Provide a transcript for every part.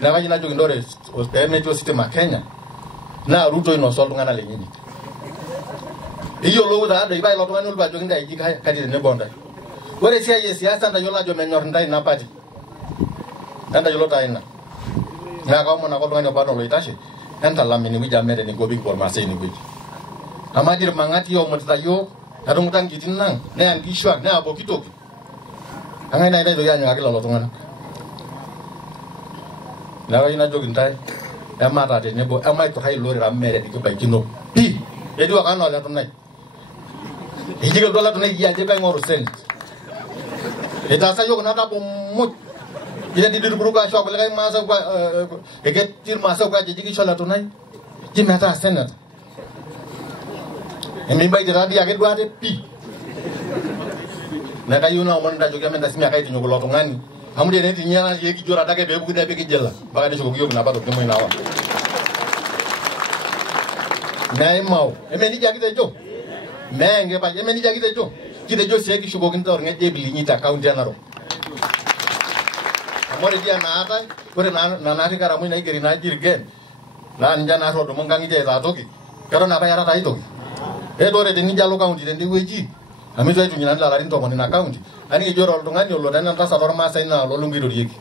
Na kaji najo kindore metro system Kenya. Na Ruto inoso oltung'ana lenyenyik. Iyiolou taa doi ilo tung'ani olotu ajo kintai iji kati tenebo ntai. Ore esiai esiasa ntayiolo ajo menyor ntai ina party. Entayiolo taa ina. Naa kaomon ake oltung'ani oba oloitashe entalam inewueji amu meeta eniko pikipuo irmaasai inewueji. Amu adi irmang'ati oomutita yiok etumuta nkiitin nang' neya nkishu ang' neya pooki toki. Ang'ae nai naitoki anyikaki lelo tung'anak. Neeku ayieu najoki ntae emaata tenebo emaiturrai ilorere amu meeta enikibaikino pii. Etiu ake enaa ole Tunai. Ejiki elde ole Tunai ajo kaing'oru senate. Itaasa yiok ina tabo muj. Ile didiruburuka ashu kulikae maasa kwa eketii irmaasai kwa ajo kisho ole Tunai. Ji metaa senate. Emibaitie taadii ake duate pii. Neeku ayieu naomon ntae ementasimi ake aitinyu kulo tung'ani. Amu tenetinyi ena yiok kijo adake peepuku nepiki jela. Mpaka neshukoki yiok napa tokitin moi nawa. Meimau. Emenijia kitejo? Meengepai. Emenijia kitejo? Kitejo sii kishukokini orng'ejep linyi te kaunti e Narok. Amu ore dia naatai, ore naari karamui naigeri naaji irgen, naa ninche naari odumu nkang'itie aitaatoki, keton apa iyatata ai toki. Ore tenijo alo kaunti tendewueji, amu itu aitunyia nanu ilarin 10 ina kaunti, aning ijo ore oltung'ani olo tena entasat ormaasai naa lolongo irorieki.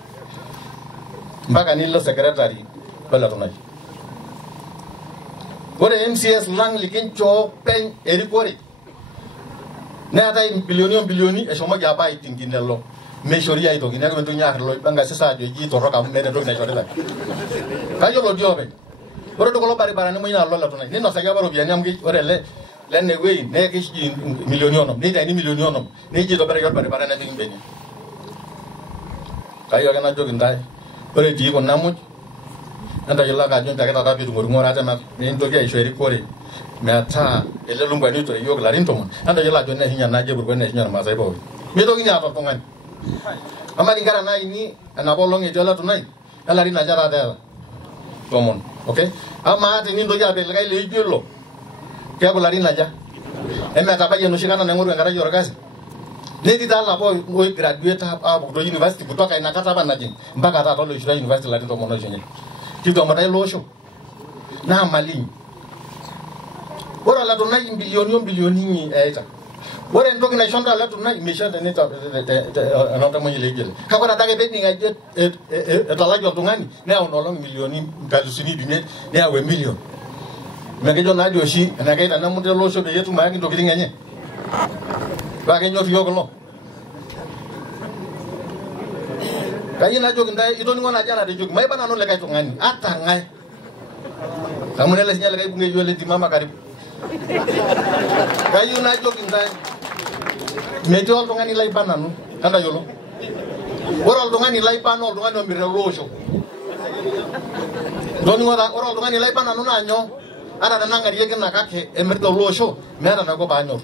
Mpaka nilo secretary ole Tunai. Ore MCS lang likinchoo peny erikore. Neetai bilioni eshomoki apa aiting'i lelo. Meishori aitoki, neeku mintoki aarr loipanga sisa ajo eji torrok amu meeta entoki naishorita. Kayiolo dii openy. Ore doi kulo baribarani moi naa lole Tunai. Ninosaki apa ropiyiani amu ore ele lenewueji nee kishiji milioni 10, neitaini milioni 10, neji itobiraki orbaribara nepiki mbenia. Kayieu ake najoki ntae, ore etii kuna muj, entayiolo ake ajo nchake taata pitung'oring'oro ate mintoki aisho erikore metaa elelung'ua nitore yiok ilarin 10, entayiolo ajo neishunye naaje purko neishunye irmaasai pooki. Mitokini aata oltung'ani. Amari nkera naini enapa olong' etii ole Tunai, elarin aja taata eeta? 10, okay? Amaa tenintoki apik likae leijo ilo, keeku larin aja? Emetabayie enoshi kata naing'oru enkerai orkasi. Netii taa lapa oigraduate aapuku university kutoka inakata apa najing' mpaka taata oloishua university larin 10 oishunye. Kitomuta ilo osho. Naa malinyi. Ore ole Tunai mbilioni eita. Ore entoki naisho ntae ole Tunai meisho tenita enotamoyia leijo ele. Kake ore adake pening ajo etalaki oltung'ani neyau nolong milioni nkalusuni imiet neyau emilion. Mekejo naadi oshi enakeita nemuta ele osho peyie etum ayaki ntokitin enye. Paa kenyor yiok kulo. Kayieu najoki ntae itoning'o naji enatejoki maiba nanu likae tung'ani ata ng'ae. Amu nele sinye likae bungei yiok lentimama karibu. Kayieu najoki ntae metii oltung'ani laiba nanu entayiolo. Ore oltung'ani laiba naa oltung'ani omirr ele osho. Toning'o taa ore oltung'ani laiba nanu naa nyoo? Ata tenang'arieki ina kake emirrita ele osho meeta enaiko paanyorr.